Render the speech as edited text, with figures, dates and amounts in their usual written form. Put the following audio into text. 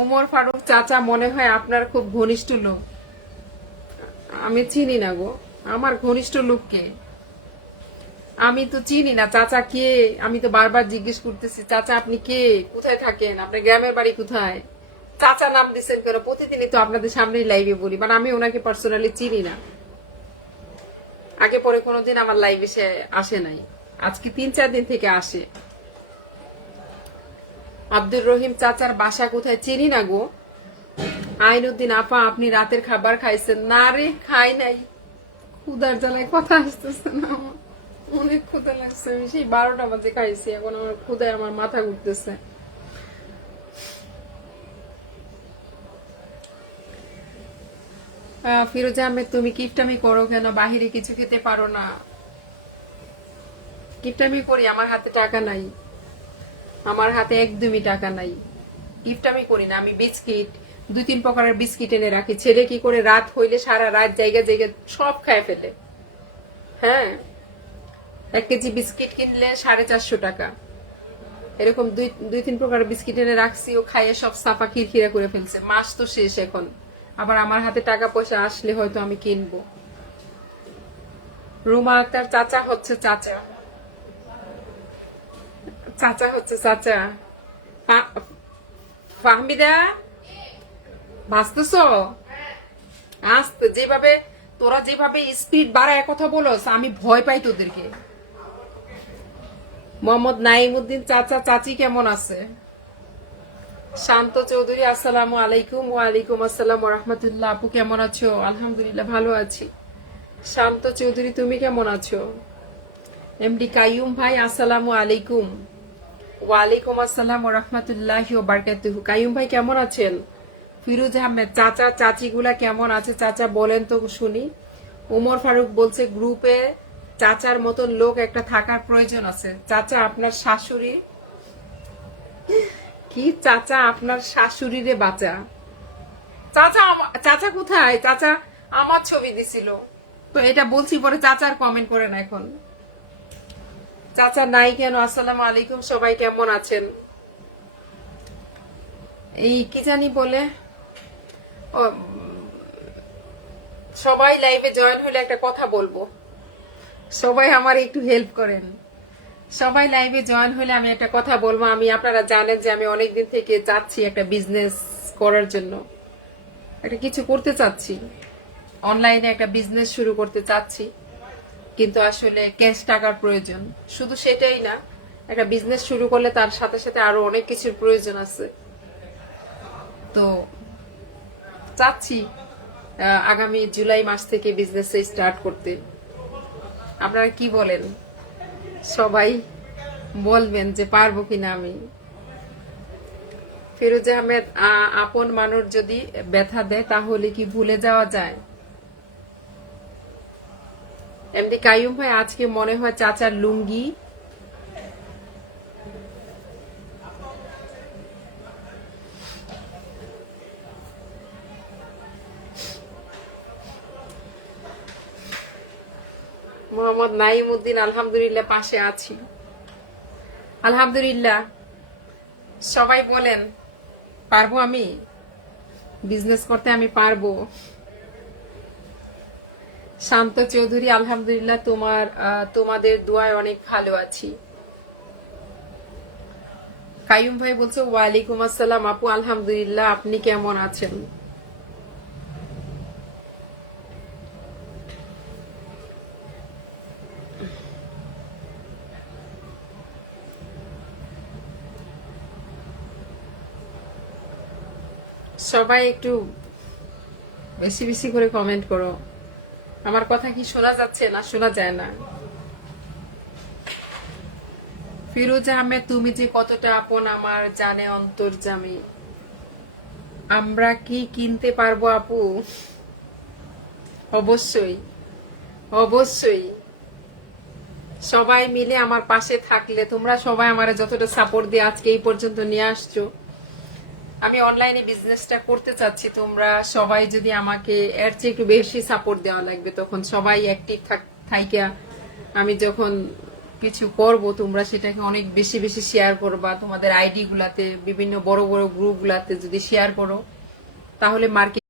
ওমর ফারুক চাচা মনে হয় আপনার খুব ঘনিষ্ঠ লোক। আমি চিনি না গো, আমার ঘনিষ্ঠ লোককে আমি তো চিনি না। চাচা কে? আমি তো বারবার জিজ্ঞেস করতেছি, চাচা আপনি কে, কোথায় থাকেন, আপনার গ্রামের বাড়ি কোথায়? চাচা নাম দিচ্ছেন কেন? প্রতিদিনই তো আপনাদের সামনেই লাইভে বলি, মানে আমি ওনাকে পার্সোনালি চিনি না। আগে পরে কোনোদিন আমার লাইভে সে আসে নাই, আজকে 3-4 দিন থেকে আসে। আব্দুর রহিম চাচার বাসা কোথায় চিনি না গো। আইনুদ্দিন আপা আপনি রাতের খাবার খাইছেন? না রে, খাই নাই। ক্ষুদার জ্বালায় কথা আসতেছে না আমার, অনেক ক্ষুদা লাগছে। আমি সেই 12টা বাজে খাইছি, এখন আমার ক্ষুদায় আমার মাথা ঘুরতেছে। ফিরোজা আহমেদ তুমি কিপটামি করো কেন? বাহিরে কিছু খেতে পারো না? কিপটামি করি? আমার হাতে টাকা নাই, আমার হাতে একদমই টাকা নাই। কিপটামি করি না আমি। বিস্কিট 2-3 প্রকারের বিস্কিট এনে রাখি। ছেলে কি করে রাত হইলে সারা রাত জায়গা জায়গা সব খায় ফেলে। হ্যাঁ, 1 কেজি বিস্কিট কিনলে 450 টাকা। এরকম 2-3 প্রকার বিস্কিট এনে রাখছি, ও খাইয়ে সব সাফা খিরখিরা করে ফেলছে। মাস তো শেষ এখন, আবার আমার হাতে টাকা পয়সা আসলে হয়তো আমি কিনবো। রুমা আক্তার চাচা হচ্ছে চাচা, চাচা হচ্ছে চাচা। ফাহমিদা ভাসতেছ? আসতে যেভাবে তোরা যেভাবে স্পিড বাড়ায় কথা বলস, আমি ভয় পাই তোদেরকে। মোহাম্মদ নাইমুদ্দিন চাচা চাচি কেমন আছে? শান্ত চৌধুরী আসসালামু আলাইকুম। ওয়ালাইকুম আসসালাম ওয়া রাহমাতুল্লাহ। আপু কেমন আছো? আলহামদুলিল্লাহ ভালো আছি। শান্ত চৌধুরী তুমি কেমন আছো? এমডি কাইয়ুম ভাই আসসালামু আলাইকুম। ওয়ালাইকুম আসসালাম ওয়া রাহমাতুল্লাহি ওয়া বারাকাতুহু। কাইয়ুম ভাই কেমন আছেন? ফিরোজ আহমেদ চাচা চাচিগুলা কেমন আছে চাচা বলেন তো শুনি। ওমর ফারুক বলছে গ্রুপে চাচার মতন লোক একটা থাকার প্রয়োজন আছে। চাচা আপনার শাশুড়ি কি? চাচা আপনার শাশুড়িরে বাঁচা। চাচা চাচা কোথায়? চাচা আমার ছবি দিছিল তো এটা বলছি, পরে চাচার কমেন্ট করে না এখন। চাচা নাই কেন? আসসালামু আলাইকুম, সবাই কেমন আছেন? এই কি জানি বলে, ও, সবাই লাইভে জয়েন হলে একটা কথা বলবো, সবাই আমার একটু হেল্প করেন। সবাই লাইভে জয়েন হলে আমি একটা কথা বলবো। আমি, আপনারা জানেন যে আমি অনেকদিন থেকে চাচ্ছি একটা বিজনেস করার জন্য, একটা কিছু করতে চাচ্ছি, অনলাইনে একটা বিজনেস শুরু করতে চাচ্ছি, কিন্তু আসলে ক্যাশ টাকার প্রয়োজন। শুধু সেটাই না, একটা বিজনেস শুরু করলে তার সাথে সাথে আরো অনেক কিছুর প্রয়োজন আছে। তো চাচ্ছি আগামী জুলাই মাস থেকে বিজনেস স্টার্ট করতে। আপনারা কি বলেন? সবাই বলবেন যে পারবো কিনা আমি। ফিরোজ আহমেদ আপন মানুষ যদি ব্যথা দেয় তাহলে কি ভুলে যাওয়া যায়? এমনি কাইয়ুম ভাই আজকে মনে হয় চাচার লুঙ্গি মোহাম্মদ নাইমুদ্দিন আলহামদুলিল্লাহ পাশে আছি। আলহামদুলিল্লাহ। সবাই বলেন পারবো আমি বিজনেস করতে, আমি পারবো। শান্ত চৌধুরী আলহামদুলিল্লাহ তোমাদের দোয়ায় অনেক ভালো আছি। কাইয়ুম ভাই বলছে ওয়ালাইকুম আসসালাম আপু আলহামদুলিল্লাহ, আপনি কেমন আছেন? সবাই একটু বেশি বেশি করে কমেন্ট করো। আমার কথা কি শোনা যাচ্ছে না শোনা যায় না? ফিরোজ আহমেদ তুমি যে কতটা আপন আমার জানে অন্তর্যামী। আমরা কি কিনতে পারবো আপু? অবশ্যই, অবশ্যই। সবাই মিলে আমার পাশে থাকলে, তোমরা সবাই আমার যতটা সাপোর্ট দিয়ে আজকে এই পর্যন্ত নিয়ে আসছো, আমি অনলাইনে বিজনেসটা করতে চাচ্ছি। তোমরা সবাই যদি আমাকে এর চেয়ে একটু বেশি সাপোর্ট দেওয়া লাগবে, তখন সবাই অ্যাক্টিভ থাইকা আমি যখন কিছু করব, তোমরা সেটাকে অনেক বেশি বেশি শেয়ার করবা তোমাদের আইডি গুলাতে, বিভিন্ন বড় বড় গ্রুপ গুলাতে যদি শেয়ার করো তাহলে মার্কেট